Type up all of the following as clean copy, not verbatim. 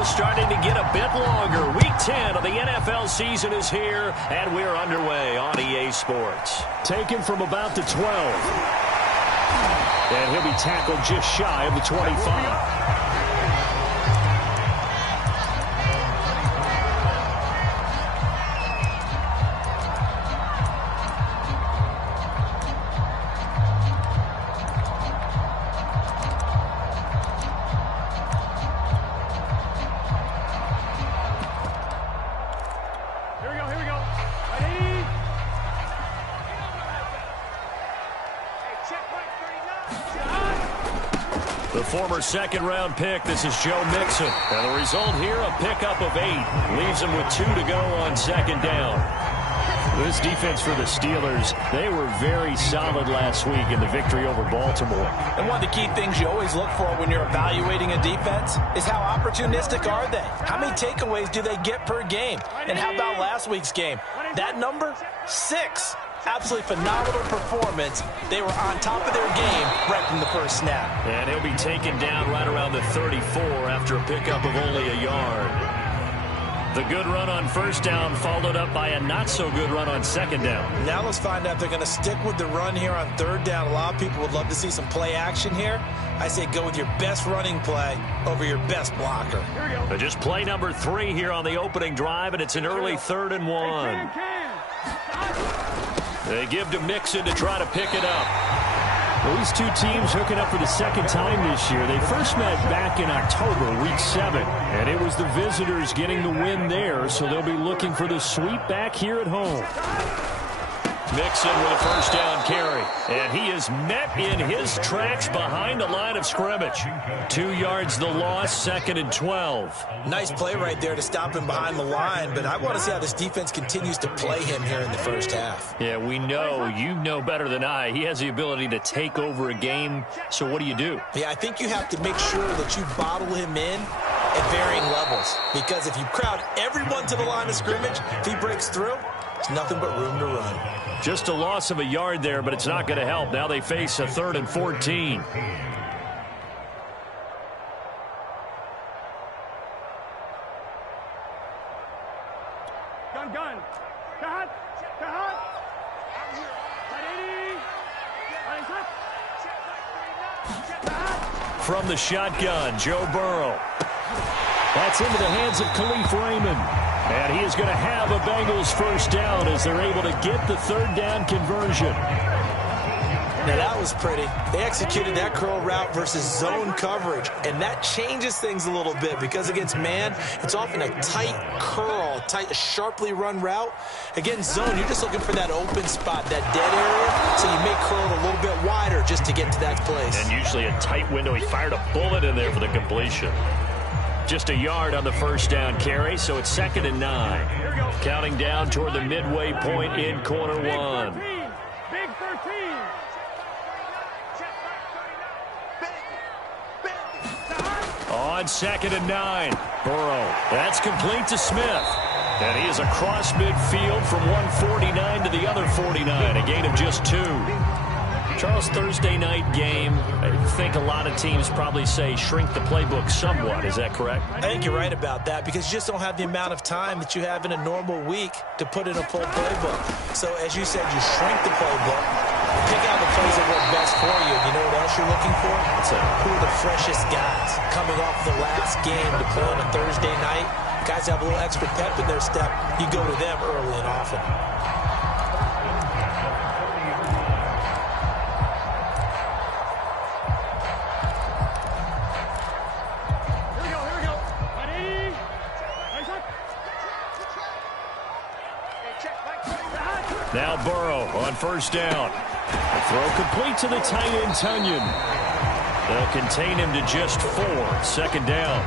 schedule starting to get a bit longer. Week 10 of the NFL season is here, and we're underway on EA Sports. Taken from about the 12. And he'll be tackled just shy of the 25. The former second-round pick, this is Joe Mixon. And the result here, a pickup of 8. Leaves him with 2 to go on second down. This defense for the Steelers, they were very solid last week in the victory over Baltimore. And one of the key things you always look for when you're evaluating a defense is how opportunistic are they? How many takeaways do they get per game? And how about last week's game? That number? 6. Absolutely phenomenal performance. They were on top of their game right from the first snap. And he'll be taken down right around the 34 after a pickup of only a yard. The good run on first down followed up by a not-so-good run on second down. Now let's find out if they're going to stick with the run here on third down. A lot of people would love to see some play action here. I say go with your best running play over your best blocker. Just play number 3 here on the opening drive, and it's an early 3rd and 1. They give to Mixon to try to pick it up. Well, these two teams hooking up for the second time this year. They first met back in October, week 7. And it was the visitors getting the win there, so they'll be looking for the sweep back here at home. Mixon with a first down carry. And he is met in his tracks behind the line of scrimmage. 2 yards the loss, 2nd and 12. Nice play right there to stop him behind the line, but I want to see how this defense continues to play him here in the first half. Yeah, we know, you know better than I, he has the ability to take over a game, so what do you do? Yeah, I think you have to make sure that you bottle him in at varying levels, because if you crowd everyone to the line of scrimmage, if he breaks through, it's nothing but room to run. Just a loss of a yard there, but it's not going to help. Now they face a 3rd and 14. From the shotgun, Joe Burrow. That's into the hands of Khalif Raymond. And he is going to have a Bengals first down as they're able to get the 3rd down conversion. Now that was pretty. They executed that curl route versus zone coverage, and that changes things a little bit because against man, it's often a tight curl, tight, sharply run route. Against zone, you're just looking for that open spot, that dead area, so you may curl it a little bit wider just to get to that place. And usually a tight window. He fired a bullet in there for the completion. Just a yard on the first down carry, so it's 2nd and 9. Counting down toward the midway point in corner 1. Big 13. On 2nd and 9. Burrow. That's complete to Smith. And he is across midfield from 149 to the other 49. A gain of just 2. Charles, Thursday night game, I think a lot of teams probably say shrink the playbook somewhat. Is that correct? I think you're right about that because you just don't have the amount of time that you have in a normal week to put in a full playbook. So, as you said, you shrink the playbook, pick out the plays that work best for you. You know what else you're looking for? Who are the freshest guys coming off the last game to play on a Thursday night? Guys have a little extra pep in their step. You go to them early and often. Now Burrow on first down. The throw complete to the tight end, Tunyon. They'll contain him to just 4. 2nd down.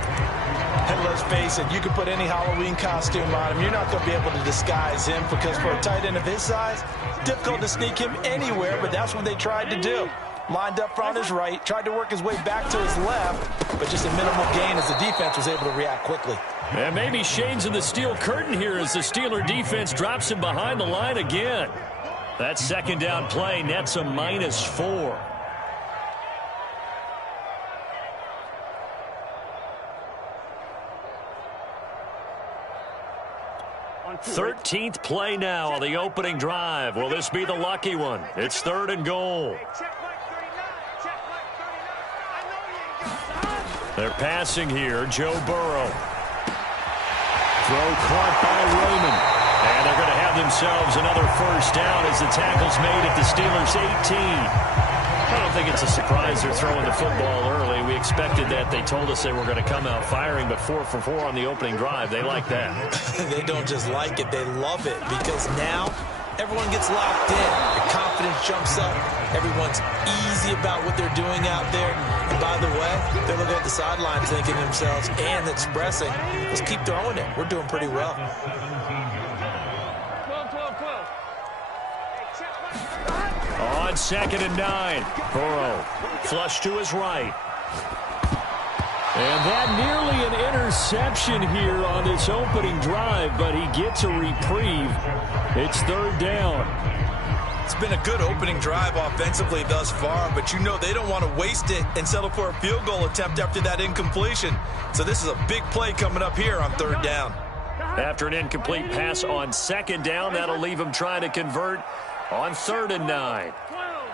And let's face it, you can put any Halloween costume on him. You're not going to be able to disguise him because for a tight end of his size, difficult to sneak him anywhere, but that's what they tried to do. Lined up on his right, tried to work his way back to his left, but just a minimal gain as the defense was able to react quickly. And maybe shades in the steel curtain here as the Steeler defense drops him behind the line again. That 2nd down play nets a -4. 13th play now on the opening drive. Will this be the lucky one? It's 3rd and goal. They're passing here. Joe Burrow. Throw caught by Raymond. And they're going to have themselves another first down as the tackle's made at the Steelers' 18. I don't think it's a surprise they're throwing the football early. We expected that. They told us they were going to come out firing, but 4 for 4 on the opening drive. They like that. They don't just like it. They love it because now everyone gets locked in. Your confidence jumps up. Everyone's easy about what they're doing out there. And by the way, they're looking at the sideline thinking to themselves and expressing, let's keep throwing it. We're doing pretty well. 12. On 2nd and 9. Burrow flush to his right. And that nearly an interception here on this opening drive, but he gets a reprieve. It's 3rd down. It's been a good opening drive offensively thus far, but you know they don't want to waste it and settle for a field goal attempt after that incompletion. So this is a big play coming up here on 3rd down. After an incomplete pass on 2nd down, that'll leave him trying to convert on 3rd and 9. 12.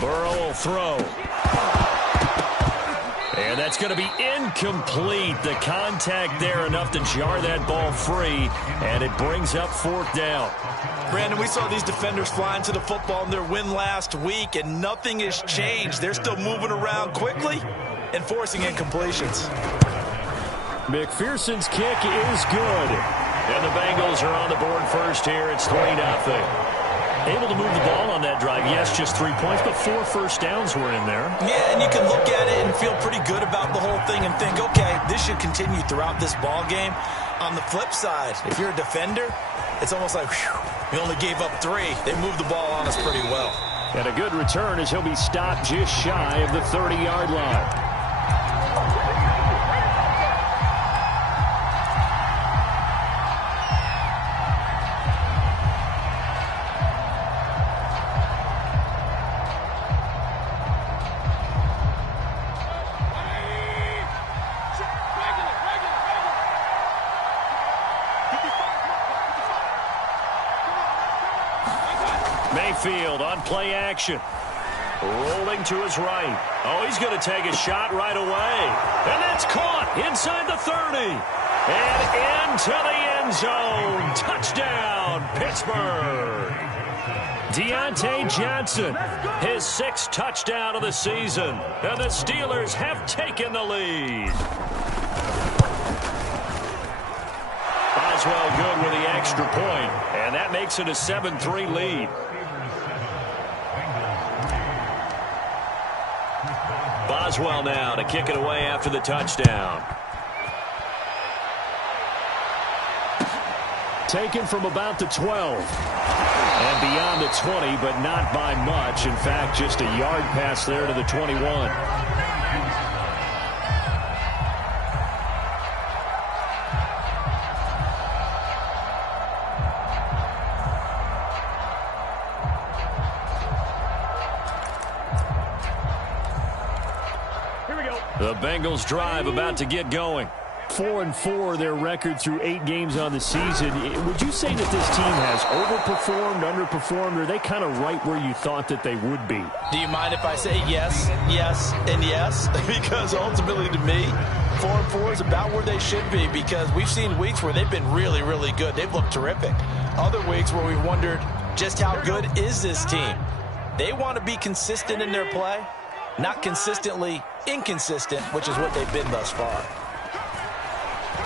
Burrow will throw. And that's going to be incomplete. The contact there enough to jar that ball free, and it brings up 4th down. Brandon, we saw these defenders flying to the football in their win last week, and nothing has changed. They're still moving around quickly and forcing incompletions. McPherson's kick is good. And the Bengals are on the board first here. It's 3-0. Able to move the ball on that drive. Yes, just 3 points, but 4 first downs were in there. Yeah, and you can look at it and feel pretty good about the whole thing and think, okay, this should continue throughout this ball game. On the flip side, if you're a defender, it's almost like, whew, we only gave up 3. They moved the ball on us pretty well. And a good return as he'll be stopped just shy of the 30-yard line. Mayfield on play action. Rolling to his right. Oh, he's going to take a shot right away. And that's caught inside the 30. And into the end zone. Touchdown, Pittsburgh. Deontay Johnson, his 6th touchdown of the season. And the Steelers have taken the lead. Boswell good with the extra point. And that makes it a 7-3 lead. Boswell now to kick it away after the touchdown. Taken from about the 12. And beyond the 20, but not by much. In fact, just a yard pass there to the 21. The Bengals drive about to get going. 4-4 their record through 8 games on the season. Would you say that this team has overperformed, underperformed, or are they kind of right where you thought that they would be? Do you mind if I say yes, yes, and yes? Because ultimately to me, 4-4 is about where they should be because we've seen weeks where they've been really, really good. They've looked terrific. Other weeks where we've wondered just how good is this team. They want to be consistent in their play, not consistently inconsistent, which is what they've been thus far.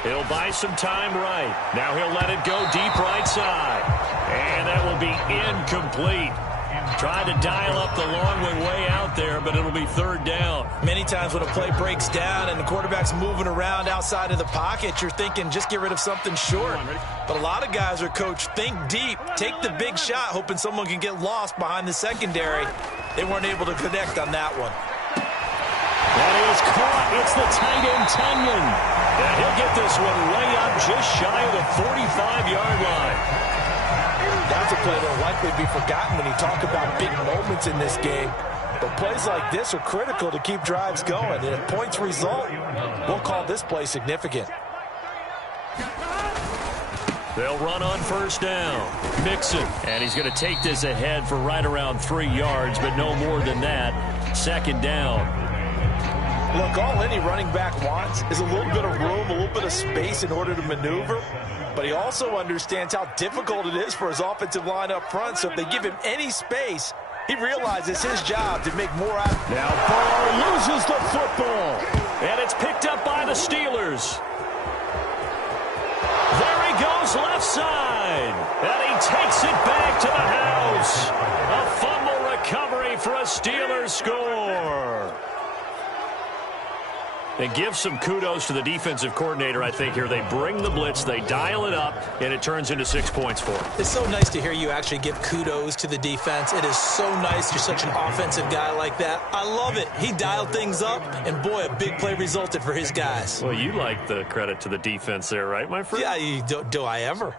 He'll buy some time right. Now he'll let it go deep right side. And that will be incomplete. Tried to dial up the long one way out there, but it'll be 3rd down. Many times when a play breaks down and the quarterback's moving around outside of the pocket, you're thinking just get rid of something short. But a lot of guys are coached, think deep, take the big shot, hoping someone can get lost behind the secondary. They weren't able to connect on that one. That is caught. It's the tight end, Tunyon. And he'll get this one way up just shy of the 45-yard line. That's a play that will likely be forgotten when you talk about big moments in this game. But plays like this are critical to keep drives going. And if points result, we'll call this play significant. They'll run on first down. Mixon, and he's going to take this ahead for right around 3 yards, but no more than that. Second down. Look, all any running back wants is a little bit of room, a little bit of space in order to maneuver. But he also understands how difficult it is for his offensive line up front. So if they give him any space, he realizes it's his job to make more out of it. Now Burrow loses the football. And it's picked up by the Steelers. There he goes left side. And he takes it back to the house. A fumble recovery for a Steelers score. And give some kudos to the defensive coordinator, I think, here. They bring the blitz, they dial it up, and it turns into 6 points for them. It's so nice to hear you actually give kudos to the defense. It is so nice you're such an offensive guy like that. I love it. He dialed things up, and boy, a big play resulted for his guys. Well, you like the credit to the defense there, right, my friend? Yeah, do I ever?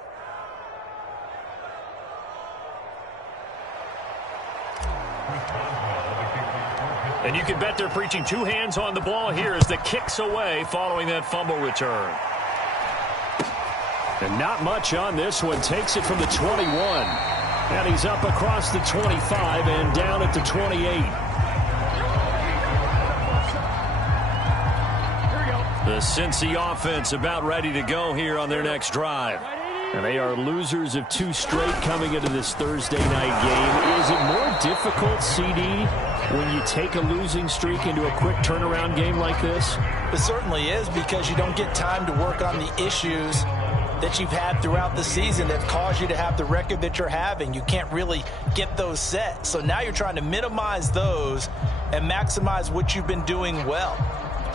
And you can bet they're preaching 2 hands on the ball here as the kick's away following that fumble return. And not much on this one. Takes it from the 21. And he's up across the 25 and down at the 28. The Cincy offense about ready to go here on their next drive. And they are losers of 2 straight coming into this Thursday night game. Is it more difficult, CD, when you take a losing streak into a quick turnaround game like this? It certainly is, because you don't get time to work on the issues that you've had throughout the season that caused you to have the record that you're having. You can't really get those set. So now you're trying to minimize those and maximize what you've been doing well.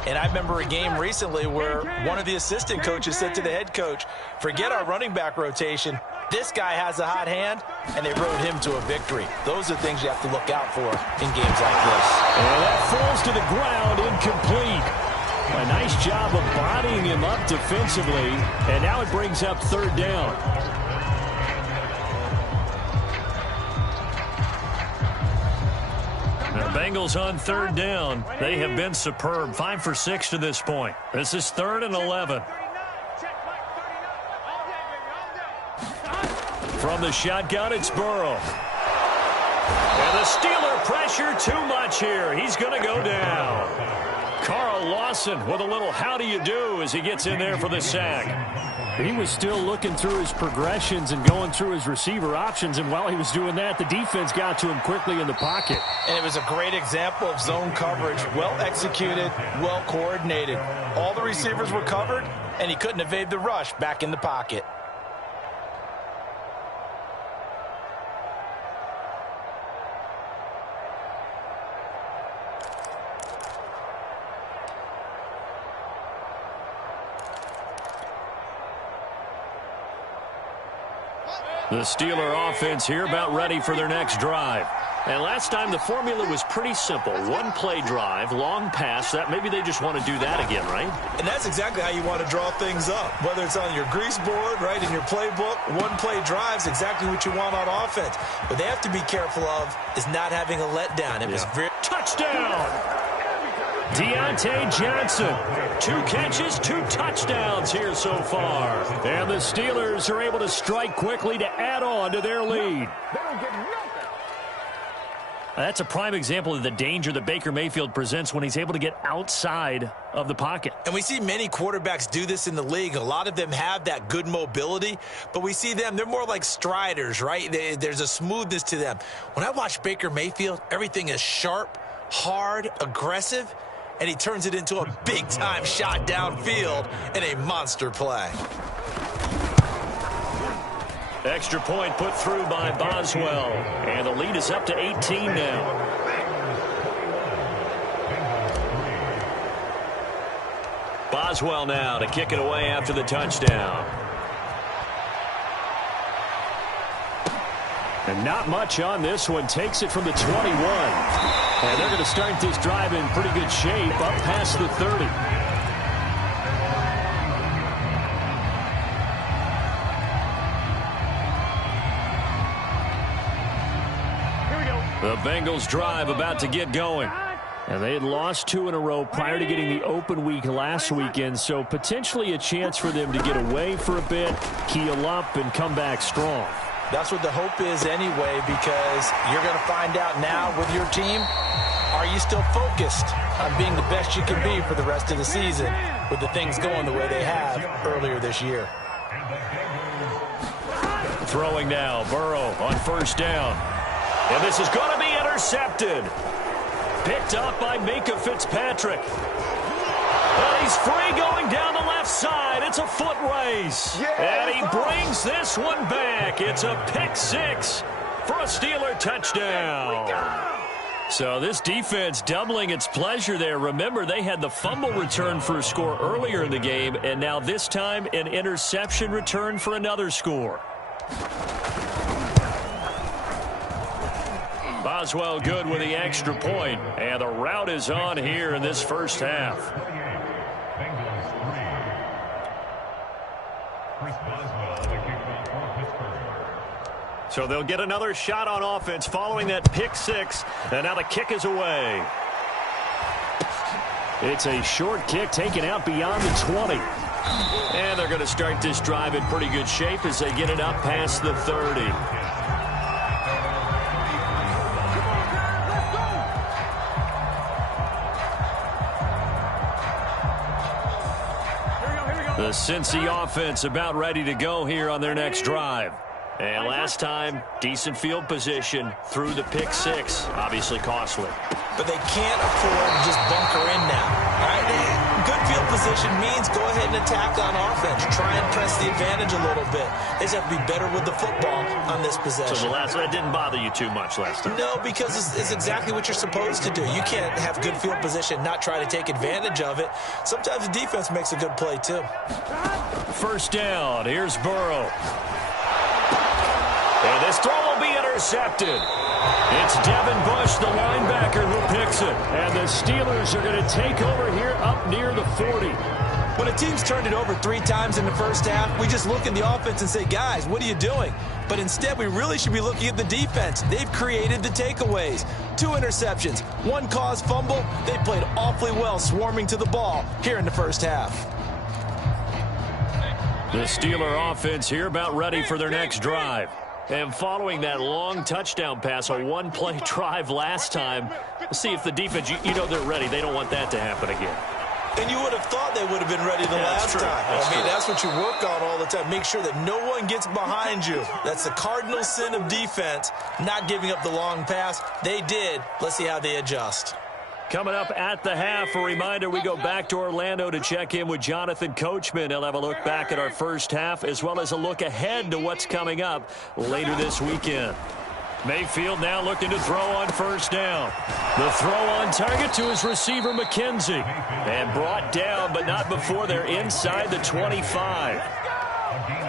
And I remember a game recently where one of the assistant coaches said to the head coach, forget our running back rotation. This guy has a hot hand, and they rode him to a victory. Those are things you have to look out for in games like this. And that falls to the ground, incomplete. A nice job of bodying him up defensively, and now it brings up 3rd down. The Bengals on 3rd down. They have been superb. 5 for 6 to this point. This is 3rd and 11. From the shotgun, it's Burrow. And the Steeler pressure too much here. He's going to go down. Carl Lawson with a little how do you do as he gets in there for the sack. He was still looking through his progressions and going through his receiver options, and while he was doing that, the defense got to him quickly in the pocket. And it was a great example of zone coverage, well executed, well coordinated. All the receivers were covered, and he couldn't evade the rush back in the pocket. The Steeler offense here about ready for their next drive. And last time the formula was pretty simple. 1-play drive, long pass. That maybe they just want to do that again, right? And that's exactly how you want to draw things up. Whether it's on your grease board, right, in your playbook, 1-play drive's exactly what you want on offense. What they have to be careful of is not having a letdown. It was very... Touchdown! Deontay Johnson. 2 catches, 2 touchdowns here so far. And the Steelers are able to strike quickly to add on to their lead. That's a prime example of the danger that Baker Mayfield presents when he's able to get outside of the pocket. And we see many quarterbacks do this in the league. A lot of them have that good mobility, but we see them, they're more like striders, right? There's a smoothness to them. When I watch Baker Mayfield, everything is sharp, hard, aggressive, and he turns it into a big-time shot downfield in a monster play. Extra point put through by Boswell. And the lead is up to 18 now. Boswell now to kick it away after the touchdown. And not much on this one. Takes it from the 21. And they're going to start this drive in pretty good shape up past the 30. The Bengals drive about to get going. And they had lost 2 in a row prior to getting the open week last weekend, so potentially a chance for them to get away for a bit, keel up, and come back strong. That's what the hope is anyway, because you're going to find out now with your team, are you still focused on being the best you can be for the rest of the season with the things going the way they have earlier this year? Throwing now, Burrow on first down. And this is going to be intercepted. Picked up by Minka Fitzpatrick. And he's free going down the left side. It's a foot race. And he brings this one back. It's a pick 6 for a Steeler touchdown. So this defense doubling its pleasure there. Remember, they had the fumble return for a score earlier in the game, and now this time an interception return for another score. Boswell good with the extra point, and the route is on here in this first half. So they'll get another shot on offense following that pick 6, and now the kick is away. It's a short kick taken out beyond the 20. And they're going to start this drive in pretty good shape as they get it up past the 30. The Cincy offense about ready to go here on their next drive. And last time, decent field position through the pick 6. Obviously costly. But they can't afford to just bunker in now. All right? Good field position means go ahead and attack on offense. Try and press the advantage a little bit. They just have to be better with the football on this possession. So that didn't bother you too much last time? No, because it's exactly what you're supposed to do. You can't have good field position, not try to take advantage of it. Sometimes the defense makes a good play, too. First down. Here's Burrow. And this throw will be intercepted. It's Devin Bush, the linebacker, who picks it. And the Steelers are going to take over here up near the 40. When a team's turned it over 3 times in the first half, we just look at the offense and say, guys, what are you doing? But instead, we really should be looking at the defense. They've created the takeaways. 2 interceptions, 1 caused fumble. They played awfully well swarming to the ball here in the first half. The Steeler offense here about ready for their next drive. And following that long touchdown pass, a one-play drive last time, let's see if the defense, you know they're ready. They don't want that to happen again. And you would have thought they would have been ready the last time. I mean, that's what you work on all the time. Make sure that no one gets behind you. That's the cardinal sin of defense, not giving up the long pass. They did. Let's see how they adjust. Coming up at the half, a reminder, we go back to Orlando to check in with Jonathan Coachman. He'll have a look back at our first half as well as a look ahead to what's coming up later this weekend. Mayfield now looking to throw on first down. The throw on target to his receiver, McKenzie. And brought down, but not before they're inside the 25.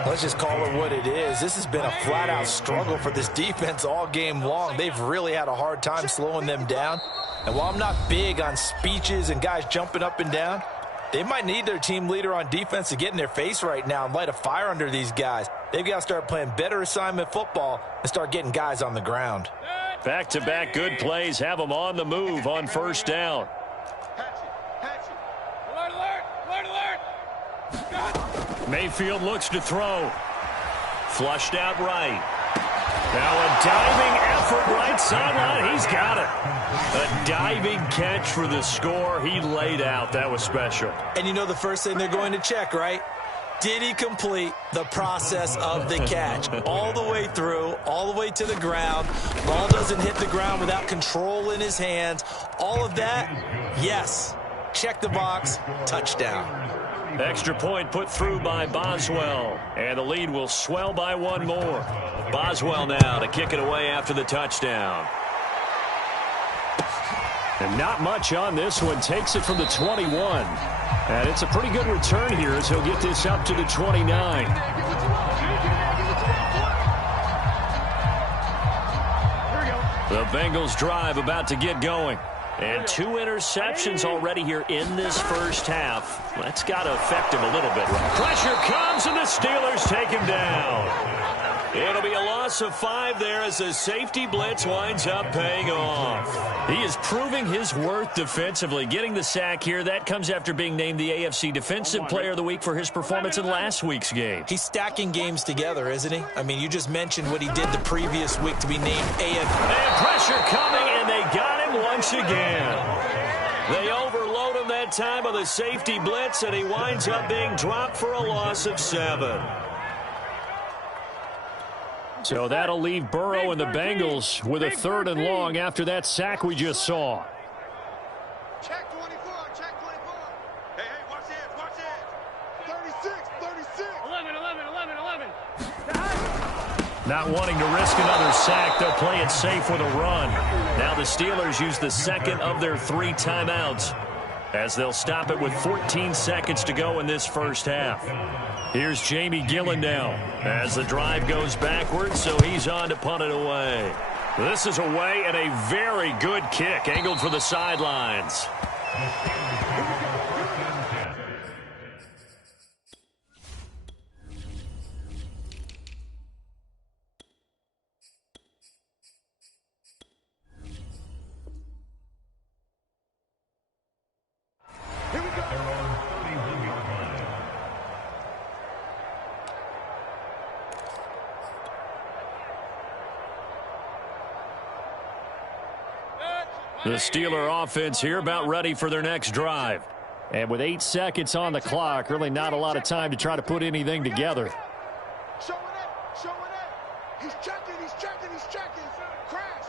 Let's just call it what it is. This has been a flat-out struggle for this defense all game long. They've really had a hard time slowing them down. And while I'm not big on speeches and guys jumping up and down, they might need their team leader on defense to get in their face right now and light a fire under these guys. They've got to start playing better assignment football and start getting guys on the ground. Back-to-back good plays have them on the move on first down. Mayfield looks to throw. Flushed out right. Now a diving effort right sideline. He's got it. A diving catch for the score. He laid out. That was special. And you know the first thing they're going to check, right? Did he complete the process of the catch? All the way through, all the way to the ground. Ball doesn't hit the ground without control in his hands. All of that, yes. Check the box, touchdown. Extra point put through by Boswell. And the lead will swell by 1 more. Boswell now to kick it away after the touchdown. And not much on this one. Takes it from the 21. And it's a pretty good return here as he'll get this up to the 29. The Bengals drive about to get going. And 2 interceptions already here in this first half. That's got to affect him a little bit. Pressure comes, and the Steelers take him down. It'll be a loss of 5 there as the safety blitz winds up paying off. He is proving his worth defensively. Getting the sack here, that comes after being named the AFC Defensive Player of the Week for his performance in last week's game. He's stacking games together, isn't he? I mean, you just mentioned what he did the previous week to be named AFC. And pressure coming, and they got him once again. They overload him that time with a safety blitz, and he winds up being dropped for a loss of 7. So that'll leave Burrow and the Bengals with a 3rd and long after that sack we just saw. Check 24, check 24. Hey, watch it. 36. 11. Not wanting to risk another sack, they'll play it safe with a run. Now the Steelers use the second of their 3 timeouts as they'll stop it with 14 seconds to go in this first half. Here's Jamie Gillen now as the drive goes backwards, so he's on to punt it away. This is away and a very good kick angled for the sidelines. The Steeler offense here about ready for their next drive. And with 8 seconds on the clock, really not a lot of time to try to put anything together. Show it. He's checking. Crash.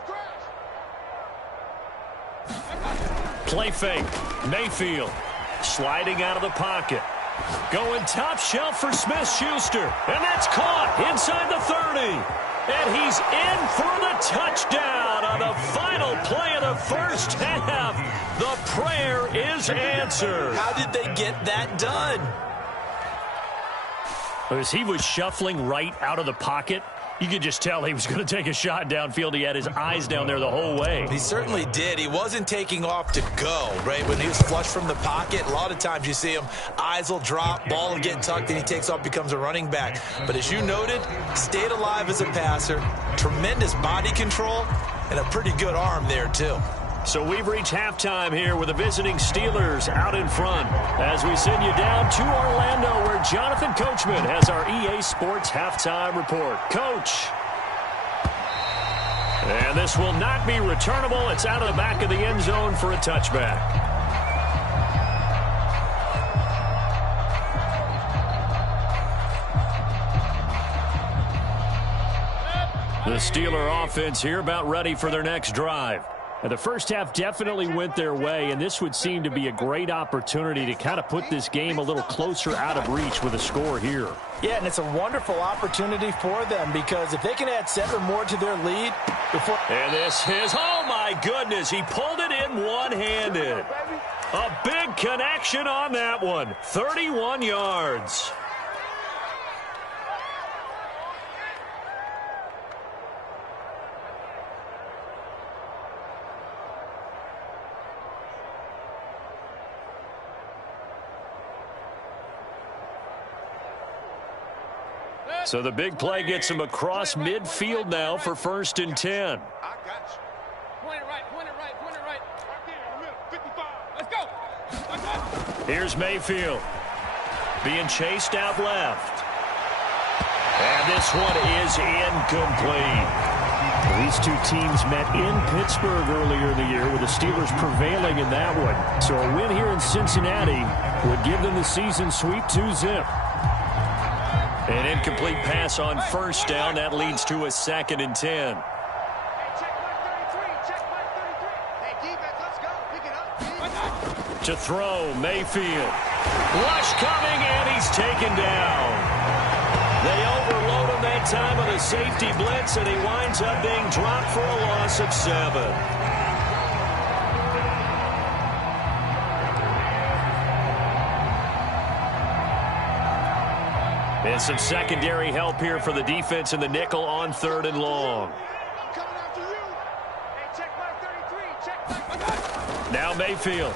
Play fake. Mayfield sliding out of the pocket. Going top shelf for Smith-Schuster. And that's caught inside the 30. And he's in for the touchdown on the final play of the first half. The prayer is answered. How did they get that done? As he was shuffling right out of the pocket, you could just tell he was going to take a shot downfield. He had his eyes down there the whole way. He certainly did. He wasn't taking off to go, right? When he was flushed from the pocket, a lot of times you see him, eyes will drop, ball will get tucked, and he takes off, becomes a running back. But as you noted, stayed alive as a passer, tremendous body control, and a pretty good arm there, too. So we've reached halftime here with the visiting Steelers out in front as we send you down to Orlando where Jonathan Coachman has our EA Sports halftime report. Coach. And this will not be returnable. It's out of the back of the end zone for a touchback. The Steeler offense here about ready for their next drive. And the first half definitely went their way, and this would seem to be a great opportunity to kind of put this game a little closer out of reach with a score here. Yeah, and it's a wonderful opportunity for them because if they can add 7 more to their lead before... And this is, oh my goodness, he pulled it in one-handed. A big connection on that one, 31 yards. So the big play gets him across midfield now for 1st and 10. I got you. Point it right. Right there in the middle, 55. Let's go. Here's Mayfield. Being chased out left. And this one is incomplete. These two teams met in Pittsburgh earlier in the year with the Steelers prevailing in that one. So a win here in Cincinnati would give them the season sweep 2-zip. An incomplete pass on 1st down. That leads to a 2nd and 10. Check my 33. Hey, defense, let's go. Pick it up. To throw, Mayfield. Rush coming, and he's taken down. They overload him that time with a safety blitz, and he winds up being dropped for a loss of 7. And some secondary help here for the defense in the nickel on 3rd and long. I'm coming after you. Hey, check my 33. Now Mayfield.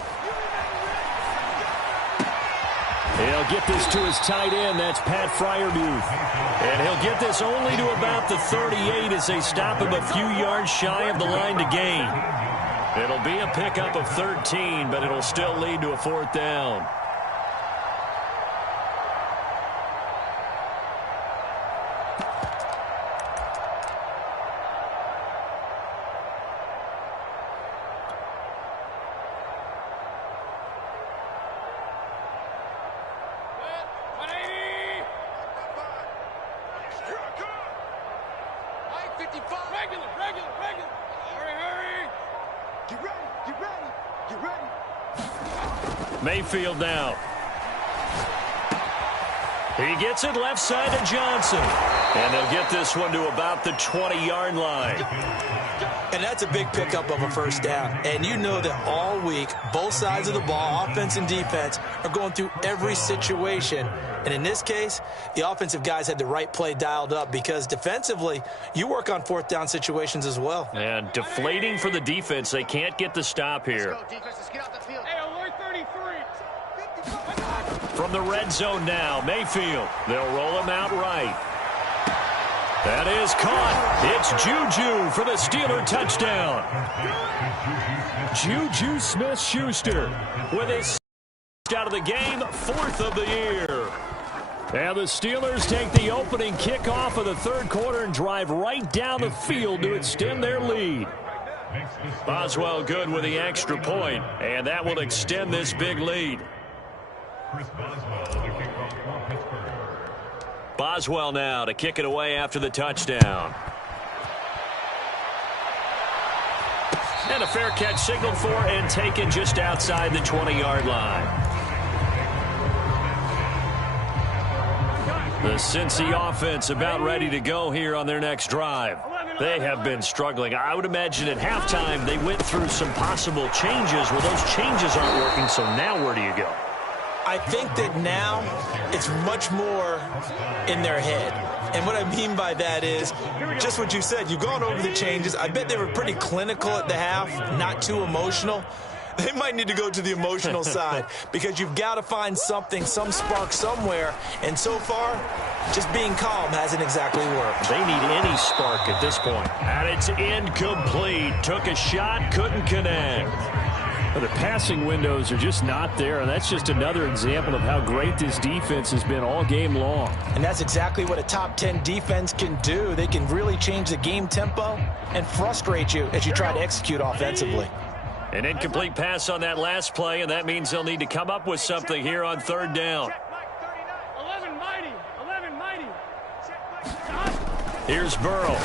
He'll get this to his tight end. That's Pat Fryermuth. And he'll get this only to about the 38 as they stop him a few yards shy of the line to gain. It'll be a pickup of 13, but it'll still lead to a 4th down. Mayfield now. He gets it left side to Johnson. And they'll get this one to about the 20-yard line. And that's a big pickup of a 1st down. And you know that all week, both sides of the ball, offense and defense, are going through every situation. And in this case, the offensive guys had the right play dialed up because defensively, you work on 4th down situations as well. And deflating for the defense. They can't get the stop here. From the red zone now, Mayfield. They'll roll him out right. That is caught. It's Juju for the Steeler touchdown. Juju Smith-Schuster with his out of the game, 4th of the year. And the Steelers take the opening kickoff of the 3rd quarter and drive right down the field to extend their lead. Boswell good with the extra point, and that will extend this big lead. Boswell now to kick it away after the touchdown. And a fair catch signaled for and taken just outside the 20-yard line. The Cincy offense about ready to go here on their next drive. They have been struggling. I would imagine at halftime they went through some possible changes. Well, those changes aren't working, so now where do you go? I think that now it's much more in their head. And what I mean by that is just what you said. You've gone over the changes. I bet they were pretty clinical at the half, not too emotional. They might need to go to the emotional side because you've got to find something, some spark somewhere. And so far, just being calm hasn't exactly worked. They need any spark at this point. And it's incomplete. Took a shot, couldn't connect. But the passing windows are just not there, and that's just another example of how great this defense has been all game long. And that's exactly what a top 10 defense can do. They can really change the game tempo and frustrate you as you try to execute offensively. An incomplete pass on that last play, and that means they'll need to come up with something here on 3rd down. 11 mighty. 11 mighty. Here's Burrow.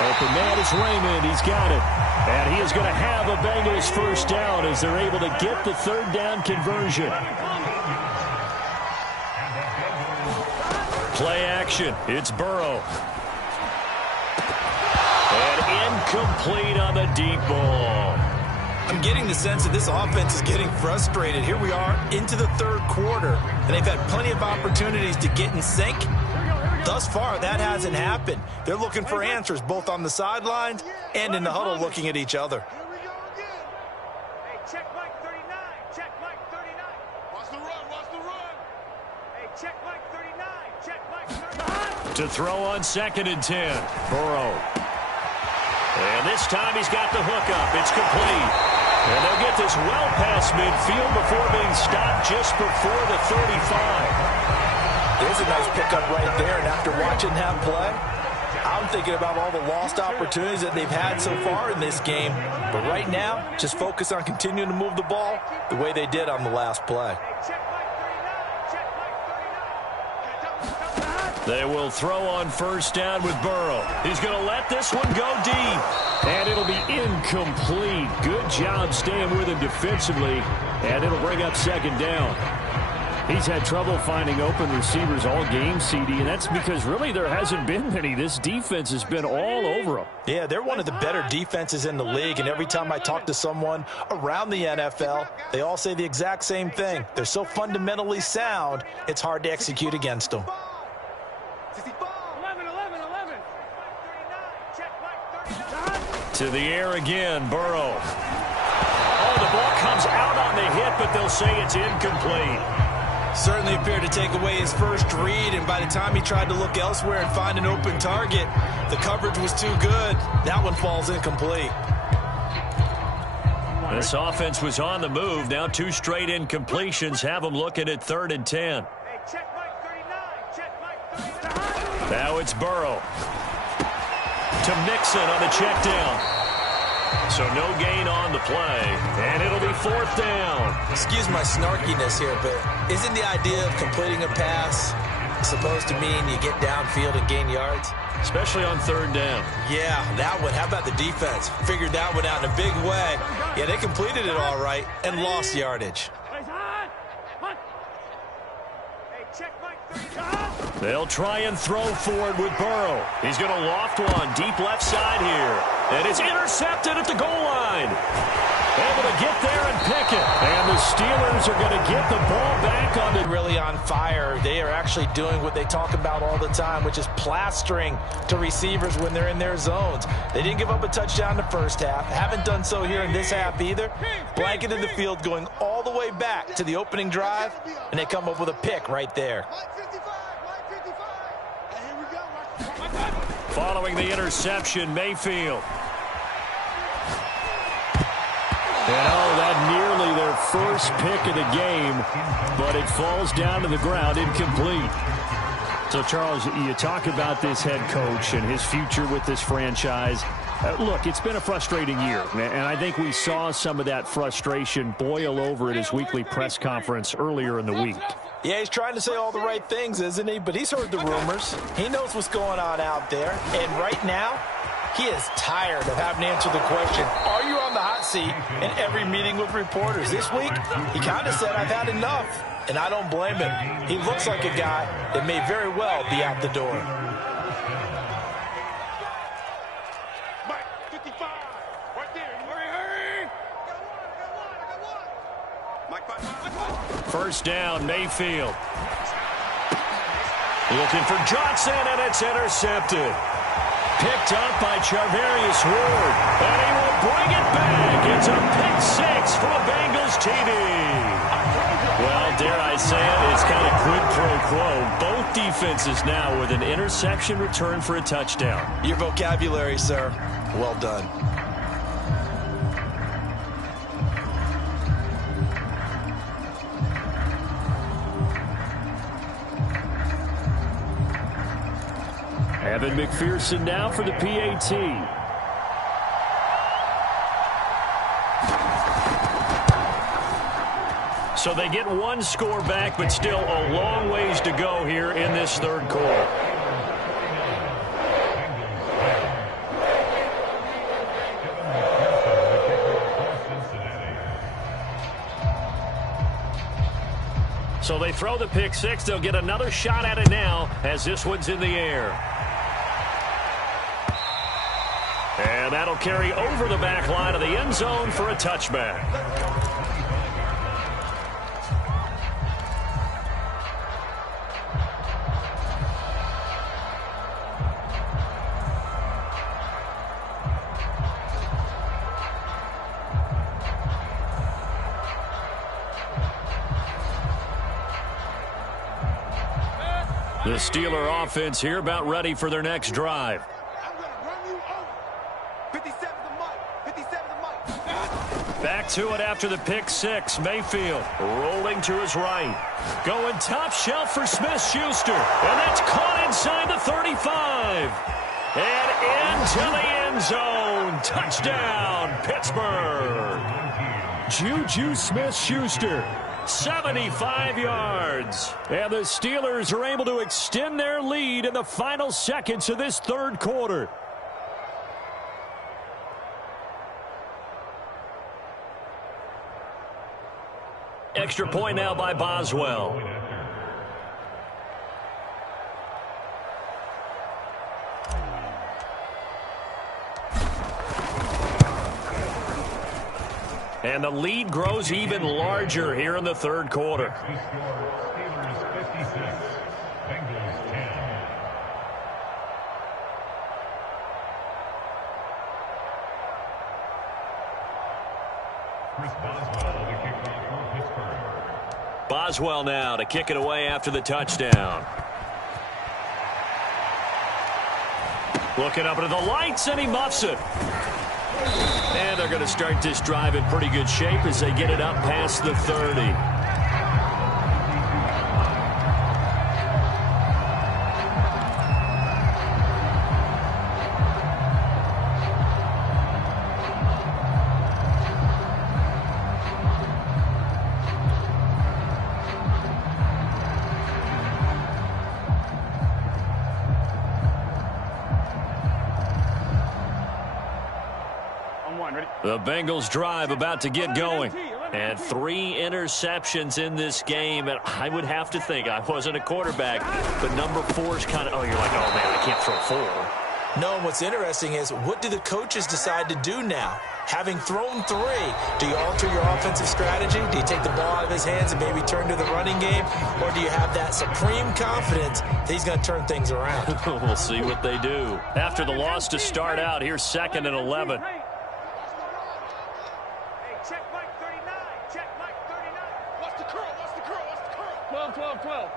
Open man is Raymond. He's got it. And he is going to have a Bengals 1st down as they're able to get the 3rd down conversion. Play action. It's Burrow. And incomplete on the deep ball. I'm getting the sense that this offense is getting frustrated. Here we are into the 3rd quarter, and they've had plenty of opportunities to get in sync. Thus far, that hasn't happened. They're looking for answers both on the sidelines and in the huddle looking at each other. Hey, check Mike 39. Check Mike 39. Watch the run. Watch the run. Hey, check Mike 39. Check Mike 39. To throw on 2nd and 10. Burrow. And this time he's got the hook up. It's complete. And they'll get this well past midfield before being stopped just before the 35. There's a nice pickup right there, and after watching that play, I'm thinking about all the lost opportunities that they've had so far in this game. But right now, just focus on continuing to move the ball the way they did on the last play. They will throw on 1st down with Burrow. He's going to let this one go deep. And it'll be incomplete. Good job staying with him defensively. And it'll bring up 2nd down. He's had trouble finding open receivers all game, CD, and that's because really there hasn't been many. This defense has been all over them. Yeah, they're one of the better defenses in the league, and every time I talk to someone around the NFL, they all say the exact same thing. They're so fundamentally sound, it's hard to execute against them. 11, 11, 11. To the air again, Burrow. Oh, the ball comes out on the hit, but they'll say it's incomplete. Certainly appeared to take away his first read, and by the time he tried to look elsewhere and find an open target, the coverage was too good. That one falls incomplete. This offense was on the move. Now 2 straight incompletions have them looking at 3rd and 10. Hey, check Mike 39. Check Mike 39. Now it's Burrow. To Mixon on the check down. So no gain on the play, and it'll be 4th down. Excuse my snarkiness here, but isn't the idea of completing a pass supposed to mean you get downfield and gain yards? Especially on 3rd down. Yeah, that one. How about the defense? Figured that one out in a big way. Yeah, they completed it all right and lost yardage. Hey, check Mike 39. They'll try and throw forward with Burrow. He's going to loft one deep left side here. And it's intercepted at the goal line. Able to get there and pick it. And the Steelers are going to get the ball back on the... Really on fire. They are actually doing what they talk about all the time, which is plastering to receivers when they're in their zones. They didn't give up a touchdown in the first half. Haven't done so here in this half either. Blanketed the field going all the way back to the opening drive, and they come up with a pick right there. Following the interception, Mayfield. And that nearly their first pick of the game, but it falls down to the ground incomplete. So, Charles, you talk about this head coach and his future with this franchise. Look, it's been a frustrating year, and I think we saw some of that frustration boil over at his weekly press conference earlier in the week. Yeah, he's trying to say all the right things, isn't he? But he's heard the rumors. He knows what's going on out there. And right now, he is tired of having to answer the question, are you on the hot seat in every meeting with reporters? This week, he kind of said, I've had enough. And I don't blame him. He looks like a guy that may very well be out the door. Mike 55. Right there. Hurry. Mike 5. First down, Mayfield. Looking for Johnson, and it's intercepted. Picked up by Charvarius Ward, and he will bring it back. It's a pick 6 for the Bengals TD. Well, dare I say it, it's kind of quid pro quo. Both defenses now with an interception return for a touchdown. Your vocabulary, sir. Well done. Evan McPherson now for the PAT. So they get one score back, but still a long ways to go here in this 3rd quarter. So they throw the pick 6. They'll get another shot at it now as this one's in the air. And that'll carry over the back line of the end zone for a touchback. The Steeler offense here about ready for their next drive. I'm going to run you over. 57 to Mike. 57 to Mike. Back to it after the pick 6. Mayfield rolling to his right. Going top shelf for Smith-Schuster. And that's caught inside the 35. And into the end zone. Touchdown, Pittsburgh. Juju Smith-Schuster. 75 yards. And the Steelers are able to extend their lead in the final seconds of this 3rd quarter. Extra point now by Boswell. And the lead grows even larger here in the 3rd quarter. Steelers 56, Bengals 10. Chris Boswell, the kickoff for Pittsburgh. Boswell now to kick it away after the touchdown. Looking up into the lights, and he muffs it. And they're going to start this drive in pretty good shape as they get it up past the 30. The Bengals drive about to get going. And 3 interceptions in this game. And I would have to think, I wasn't a quarterback, but number 4 is kind of, oh, you're like, oh, man, I can't throw 4. No, and what's interesting is, what do the coaches decide to do now? Having thrown 3, do you alter your offensive strategy? Do you take the ball out of his hands and maybe turn to the running game? Or do you have that supreme confidence that he's going to turn things around? We'll see what they do. After the loss to start out, here's 2nd and 11. Check Mike 39. Check Mike 39. What's the curl? What's the curl? What's the curl? 12.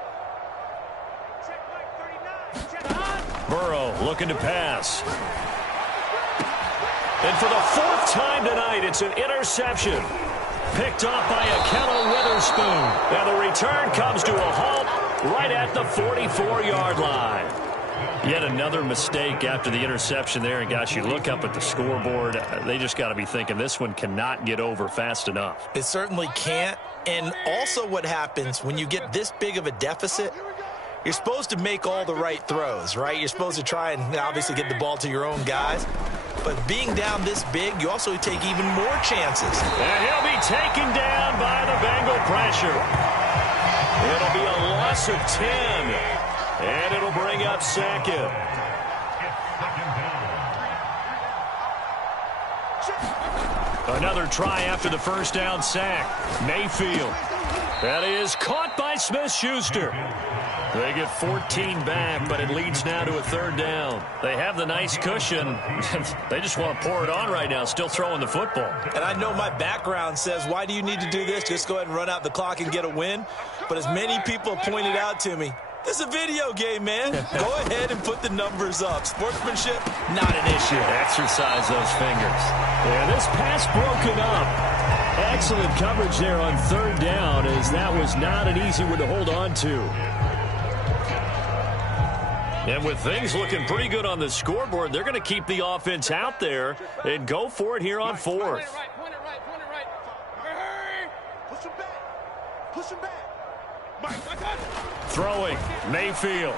Check Mike 39. Check. Burrow looking to pass. And for the 4th time tonight, it's an interception. Picked off by Akello Witherspoon. And the return comes to a halt right at the 44-yard line. Yet another mistake after the interception there. And, gosh, you look up at the scoreboard. They just got to be thinking this one cannot get over fast enough. It certainly can't. And also what happens when you get this big of a deficit, you're supposed to make all the right throws, right? You're supposed to try and obviously get the ball to your own guys. But being down this big, you also take even more chances. And he'll be taken down by the Bengal pressure. It'll be a loss of 10. And it'll bring up 2nd. Another try after the first down sack. Mayfield. That is caught by Smith-Schuster. They get 14 back, but it leads now to a 3rd down. They have the nice cushion. They just want to pour it on right now, still throwing the football. And I know my background says, why do you need to do this? Just go ahead and run out the clock and get a win. But as many people have pointed out to me, this is a video game, man. Go ahead and put the numbers up. Sportsmanship, not an issue. Exercise those fingers. Yeah, this pass broken up. Excellent coverage there on 3rd down, as that was not an easy one to hold on to. And with things looking pretty good on the scoreboard, they're going to keep the offense out there and go for it here on 4th. Point it right. Hey, push him back. Push him back. Mike. Throwing, Mayfield.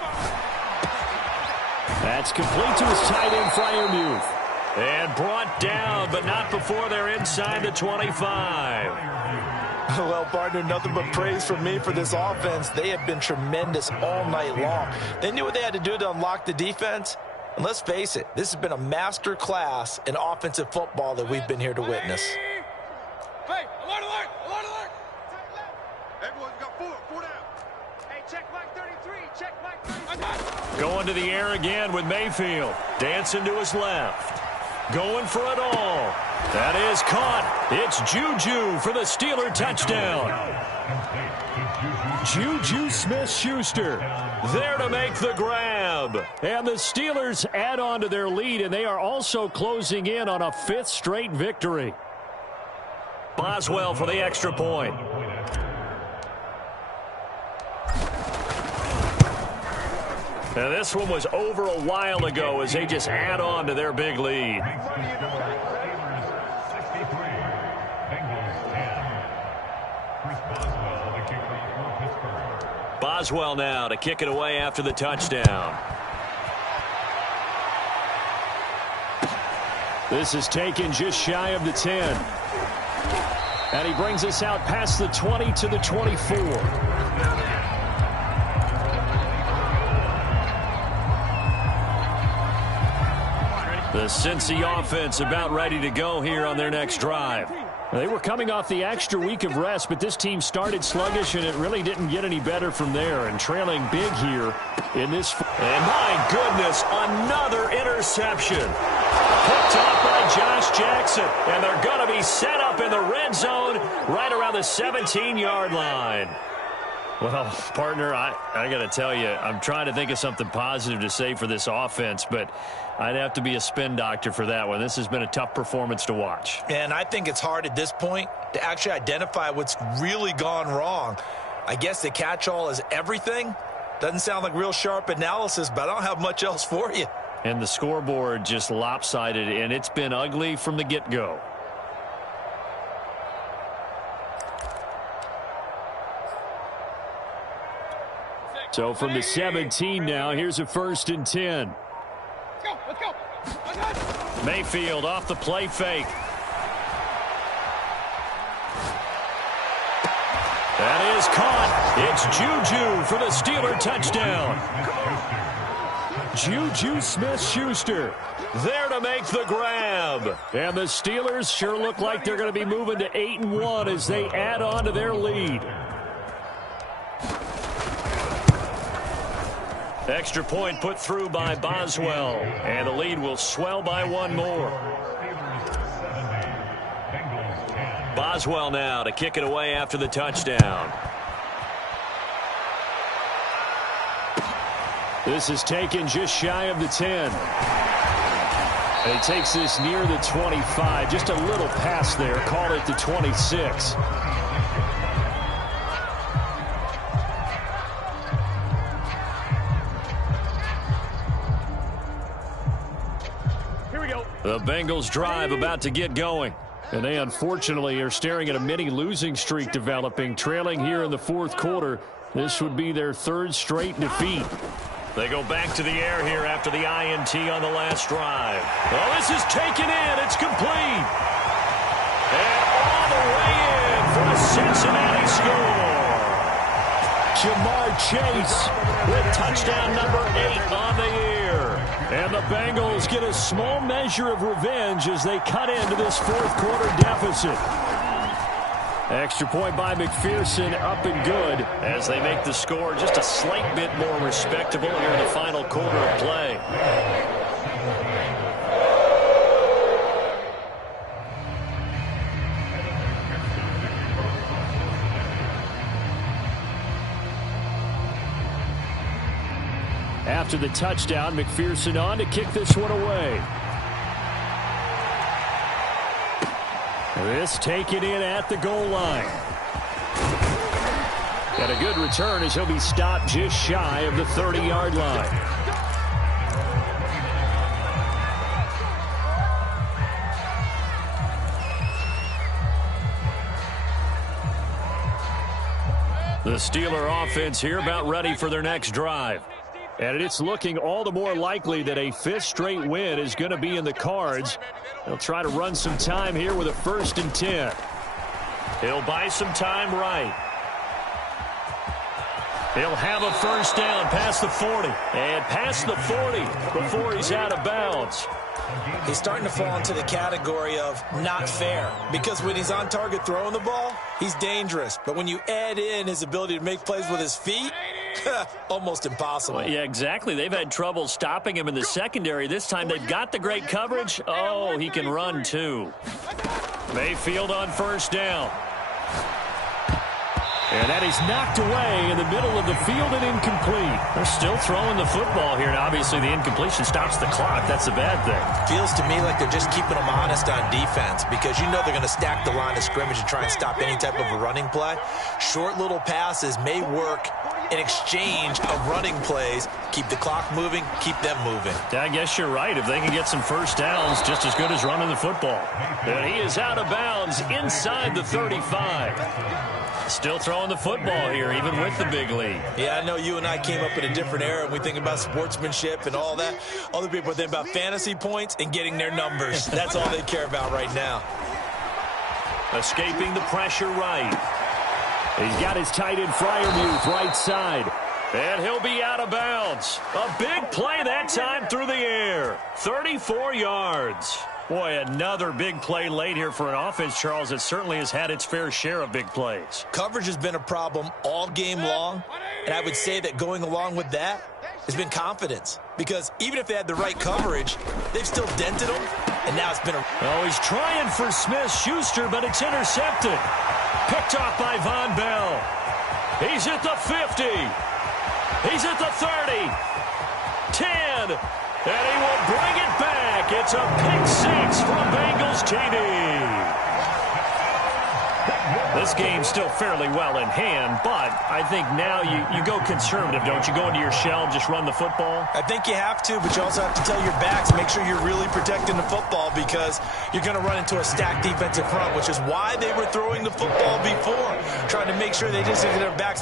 That's complete to his tight end, Freiermuth. And brought down, but not before they're inside the 25. Well, partner, nothing but praise from me for this offense. They have been tremendous all night long. They knew what they had to do to unlock the defense. And let's face it, this has been a master class in offensive football that we've been here to witness. Hey, alert. Everyone's got 4 down. Hey, check Mike 33. Check Mike 33. Going to the air again with Mayfield. Dancing to his left. Going for it all. That is caught. It's Juju for the Steeler touchdown. Juju Smith-Schuster there to make the grab. And the Steelers add on to their lead, and they are also closing in on a 5th straight victory. Boswell for the extra point. Now this one was over a while ago as they just add on to their big lead. Boswell now to kick it away after the touchdown. This is taken just shy of the 10. And he brings us out past the 20 to the 24. The Cincy offense about ready to go here on their next drive. They were coming off the extra week of rest, but this team started sluggish, and it really didn't get any better from there. And trailing big here in this. And my goodness, another interception. Picked Picked off by Josh Jackson. And they're going to be set up in the red zone right around the 17-yard line. Well, partner, I got to tell you, I'm trying to think of something positive to say for this offense, but I'd have to be a spin doctor for that one. This has been a tough performance to watch. And I think it's hard at this point to actually identify what's really gone wrong. I guess the catch-all is everything. Doesn't sound like real sharp analysis, but I don't have much else for you. And the scoreboard just lopsided, and it's been ugly from the get-go. So from the 17 now, here's a 1st and 10. Let's go. Mayfield off the play fake. That is caught. It's Juju for the Steeler touchdown. Juju Smith-Schuster there to make the grab. And the Steelers sure look like they're going to be moving to 8-1 as they add on to their lead. Extra point put through by Boswell. And the lead will swell by one more. Boswell now to kick it away after the touchdown. This is taken just shy of the 10. And he takes this near the 25. Just a little pass there. Called it the 26. The Bengals drive about to get going. And they unfortunately are staring at a mini losing streak developing, trailing here in the 4th quarter. This would be their 3rd straight defeat. They go back to the air here after the INT on the last drive. Oh, this is taken in. It's complete. And all the way in for a Cincinnati score. Jamar Chase with touchdown number 8 on the year. And the Bengals get a small measure of revenge as they cut into this 4th quarter deficit. Extra point by McPherson, up and good. As they make the score just a slight bit more respectable here in the final quarter of play. After the touchdown, McPherson on to kick this one away. This taken in at the goal line. Got a good return as he'll be stopped just shy of the 30-yard line. The Steeler offense here about ready for their next drive. And it's looking all the more likely that a 5th straight win is going to be in the cards. They'll try to run some time here with a 1st and 10. He'll buy some time right. He'll have a first down past the 40. And past the 40 before he's out of bounds. He's starting to fall into the category of not fair. Because when he's on target throwing the ball, he's dangerous. But when you add in his ability to make plays with his feet, almost impossible. Well, yeah, exactly. They've had trouble stopping him in the secondary. This time they've got the great coverage. Oh, he can run too. Mayfield on first down. And that is knocked away in the middle of the field and incomplete. They're still throwing the football here, and obviously the incompletion stops the clock. That's the bad thing. Feels to me like they're just keeping them honest on defense because you know they're going to stack the line of scrimmage and try and stop any type of a running play. Short little passes may work in exchange of running plays. Keep the clock moving, keep them moving. I guess you're right. If they can get some first downs, just as good as running the football. And he is out of bounds inside the 35. Still throwing the football here, even with the big lead. Yeah, I know you and I came up in a different era and we think about sportsmanship and all that. Other people think about fantasy points and getting their numbers. That's all they care about right now. Escaping the pressure right. He's got his tight end Freiermuth right side. And he'll be out of bounds. A big play that time through the air. 34 yards. Boy, another big play late here for an offense, Charles, that certainly has had its fair share of big plays. Coverage has been a problem all game long, and I would say that going along with that has been confidence. Because even if they had the right coverage, they've still dented them And now it's been a... Oh, he's trying for Smith-Schuster, but it's intercepted. Picked off by Von Bell. He's at the 50. He's at the 30. 10. And he will bring it back. It's a pick six from Bengals TD. This game's still fairly well in hand, but I think now you go conservative, don't you? Go into your shell and just run the football? I think you have to, but you also have to tell your backs, make sure you're really protecting the football because you're going to run into a stacked defensive front, which is why they were throwing the football before, trying to make sure they just get their backs,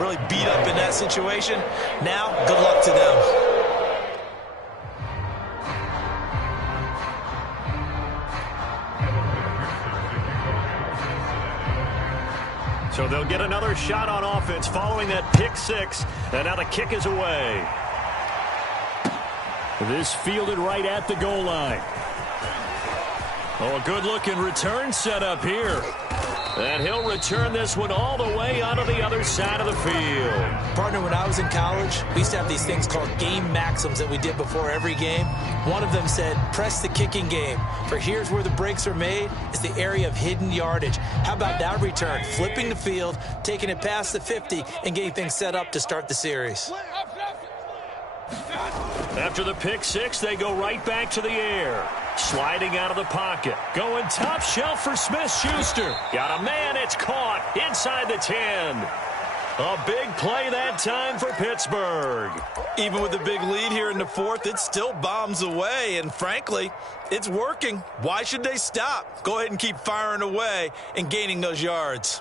really beat up in that situation. Now, good luck to them. So they'll get another shot on offense following that pick six. And now the kick is away. This fielded right at the goal line. Oh, a good-looking return set up here. And he'll return this one all the way onto the other side of the field. Partner, when I was in college, we used to have these things called game maxims that we did before every game. One of them said, press the kicking game. For here's where the breaks are made. It's the area of hidden yardage. How about that return? Flipping the field, taking it past the 50, and getting things set up to start the series. After the pick six, they go right back to the air. Sliding out of the pocket. Going top shelf for Smith-Schuster. Got a man. It's caught inside the 10. A big play that time for Pittsburgh. Even with a big lead here in the fourth, it still bombs away. And frankly, it's working. Why should they stop? Go ahead and keep firing away and gaining those yards.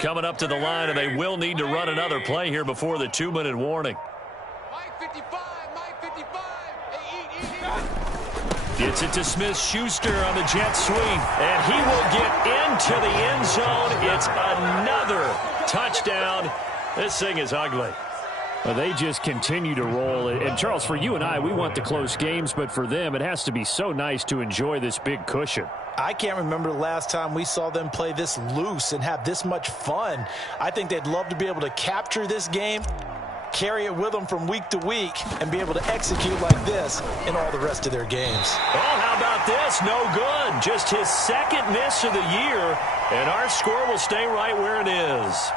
Coming up to the line, and they will need to run another play here before the 2-minute warning. Mike 55, Mike 55. Hey, eat. Gets it to Smith-Schuster on the jet sweep, and he will get into the end zone. It's another touchdown. This thing is ugly. Well, they just continue to roll. And, Charles, for you and I, we want the close games, but for them, it has to be so nice to enjoy this big cushion. I can't remember the last time we saw them play this loose and have this much fun. I think they'd love to be able to capture this game, carry it with them from week to week, and be able to execute like this in all the rest of their games. Oh, how about this? No good. Just his second miss of the year, and our score will stay right where it is.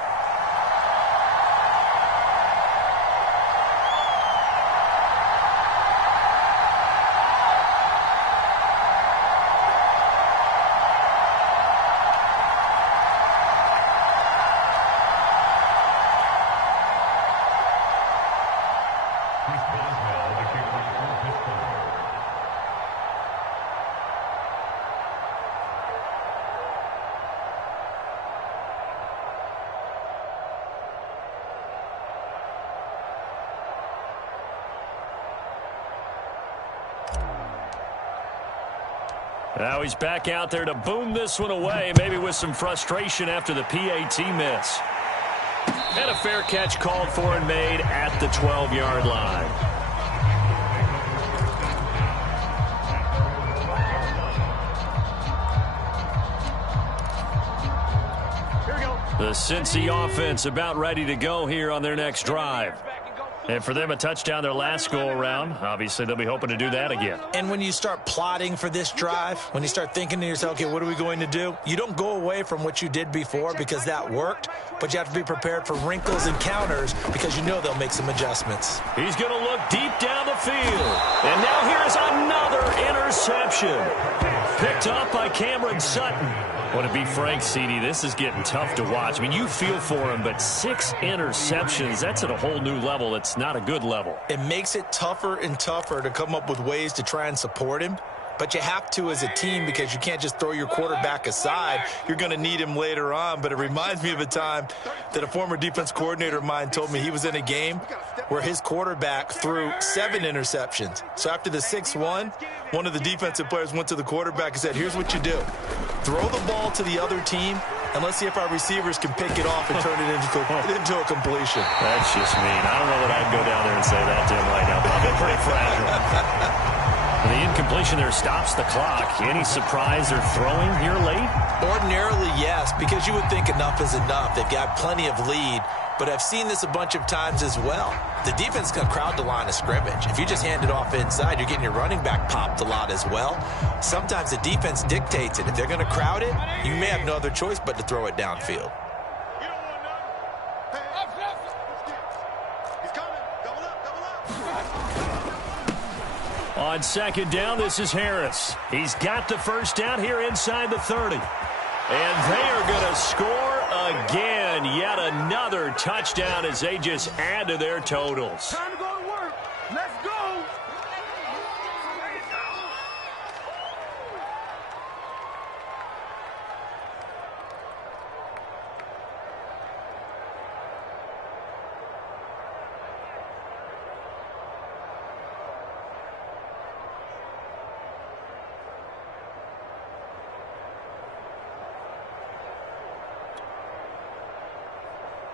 Now he's back out there to boom this one away, maybe with some frustration after the PAT miss. And a fair catch called for and made at the 12-yard line. The Cincy offense about ready to go here on their next drive. And for them, a touchdown their last go-around. Obviously, they'll be hoping to do that again. And when you start plotting for this drive, when you start thinking to yourself, okay, what are we going to do? You don't go away from what you did before because that worked, but you have to be prepared for wrinkles and counters because you know they'll make some adjustments. He's going to look deep down the field. And now here's another interception. Picked up by Cameron Sutton. Well, to be frank, CD, this is getting tough to watch. I mean, you feel for him, but 6 interceptions, that's at a whole new level. It's not a good level. It makes it tougher and tougher to come up with ways to try and support him. But you have to as a team because you can't just throw your quarterback aside. You're going to need him later on. But it reminds me of a time that a former defense coordinator of mine told me he was in a game where his quarterback threw 7 interceptions. So after the 6-1, one of the defensive players went to the quarterback and said, here's what you do. Throw the ball to the other team and let's see if our receivers can pick it off and turn it into a completion. That's just mean. I don't know that I'd go down there and say that to him right now. Probably pretty fragile. The incompletion there stops the clock. Any surprise they're throwing here late? Ordinarily, yes, because you would think enough is enough. They've got plenty of lead, but I've seen this a bunch of times as well. The defense can crowd the line of scrimmage. If you just hand it off inside, you're getting your running back popped a lot as well. Sometimes the defense dictates it. If they're going to crowd it, you may have no other choice but to throw it downfield. On second down, this is Harris. He's got the first down here inside the 30. And they are going to score again. Yet another touchdown as they just add to their totals. Time to go to work. Let's go.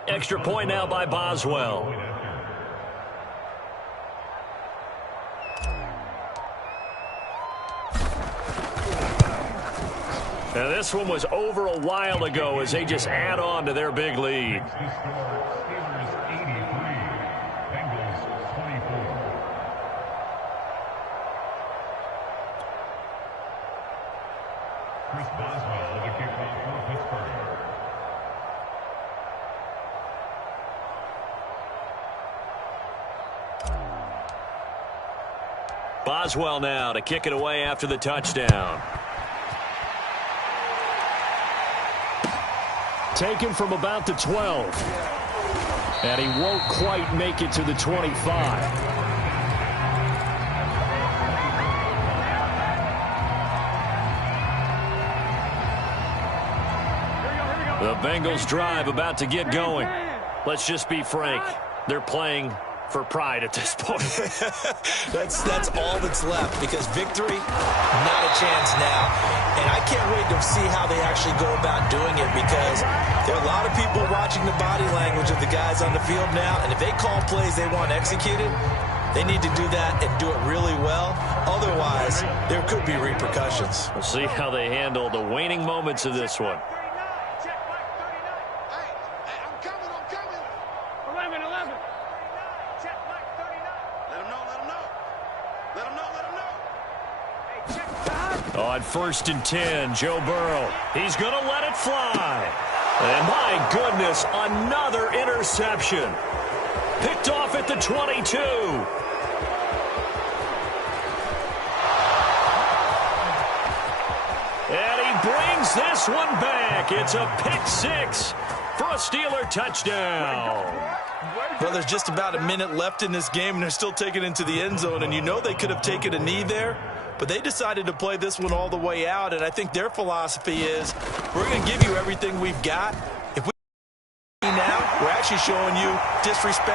Extra point now by Boswell. Now this one was over a while ago as they just add on to their big lead. Boswell, the kickoff for Pittsburgh. Boswell now to kick it away after the touchdown. Taken from about the 12. And he won't quite make it to the 25. The Bengals drive about to get going. Let's just be frank. They're playing for pride at this point. That's all that's left, because victory, not a chance now. And I can't wait to see how they actually go about doing it, because there are a lot of people watching the body language of the guys on the field now, and if they call plays they want executed, they need to do that and do it really well. Otherwise, there could be repercussions. We'll see how they handle the waning moments of this one. Check mark 39. Hey, I'm coming. 11. Check mark 39. Let him know. Hey, check On 1st and 10, Joe Burrow. He's going to let it fly. And my goodness, another interception. Picked off at the 22. And he brings this one back. It's a pick six for a Steeler touchdown. Well, there's just about a minute left in this game, and they're still taking it into the end zone. And you know they could have taken a knee there, but they decided to play this one all the way out. And I think their philosophy is, we're going to give you everything we've got. If we now, we're actually showing you disrespect.